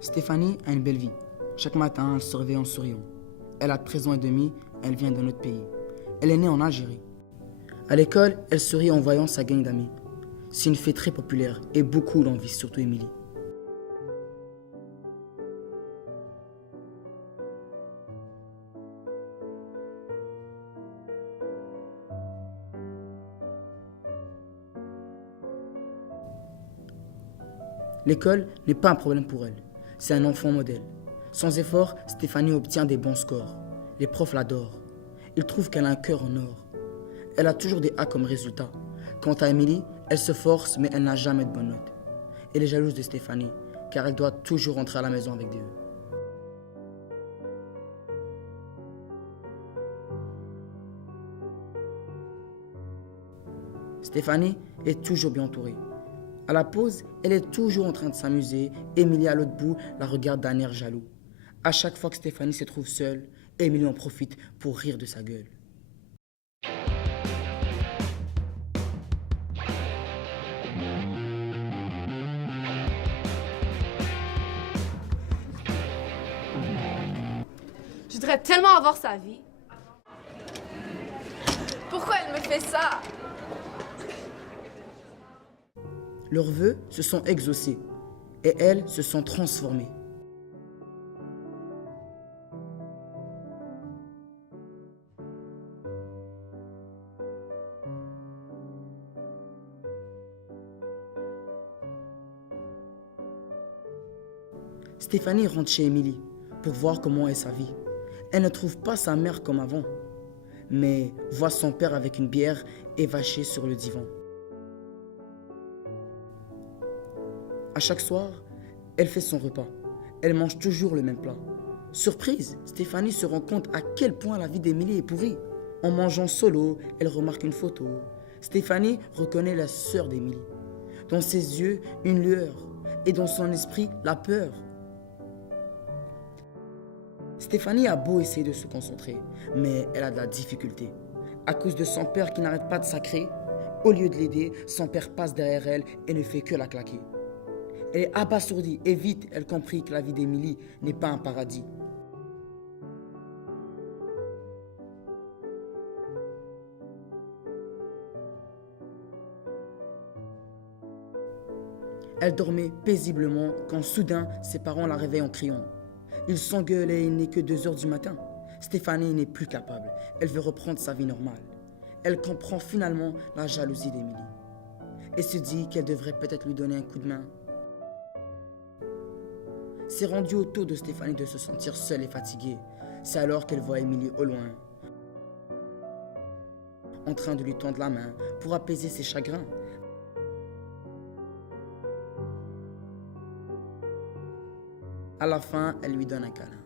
Stéphanie a une belle vie. Chaque matin, elle se réveille en souriant. Elle a 13 ans et demi, elle vient d'un autre pays. Elle est née en Algérie. À l'école, elle sourit en voyant sa gang d'amis. C'est une fille très populaire et beaucoup l'envient, surtout Émilie. L'école n'est pas un problème pour elle. C'est un enfant modèle. Sans effort, Stéphanie obtient des bons scores. Les profs l'adorent. Ils trouvent qu'elle a un cœur en or. Elle a toujours des A comme résultat. Quant à Émilie, elle se force mais elle n'a jamais de bonnes notes. Elle est jalouse de Stéphanie car elle doit toujours rentrer à la maison avec des E. Stéphanie est toujours bien entourée. À la pause, elle est toujours en train de s'amuser. Émilie à l'autre bout la regarde d'un air jaloux. À chaque fois que Stéphanie se trouve seule, Émilie en profite pour rire de sa gueule. Je voudrais tellement avoir sa vie. Pourquoi elle me fait ça? Leurs vœux se sont exaucés et elles se sont transformées. Stéphanie rentre chez Émilie pour voir comment est sa vie. Elle ne trouve pas sa mère comme avant, mais voit son père avec une bière évaché sur le divan. À chaque soir, elle fait son repas. Elle mange toujours le même plat. Surprise, Stéphanie se rend compte à quel point la vie d'Émilie est pourrie. En mangeant solo, elle remarque une photo. Stéphanie reconnaît la sœur d'Émilie. Dans ses yeux, une lueur et dans son esprit, la peur. Stéphanie a beau essayer de se concentrer, mais elle a de la difficulté. À cause de son père qui n'arrête pas de sacrer, au lieu de l'aider, son père passe derrière elle et ne fait que la claquer. Elle est abasourdie et vite elle comprit que la vie d'Émilie n'est pas un paradis. Elle dormait paisiblement quand soudain ses parents la réveillent en criant. Ils s'engueulent et il n'est que 2 heures du matin. Stéphanie n'est plus capable. Elle veut reprendre sa vie normale. Elle comprend finalement la jalousie d'Émilie et se dit qu'elle devrait peut-être lui donner un coup de main. C'est rendu au tour de Stéphanie de se sentir seule et fatiguée. C'est alors qu'elle voit Émilie au loin, en train de lui tendre la main pour apaiser ses chagrins. À la fin, elle lui donne un câlin.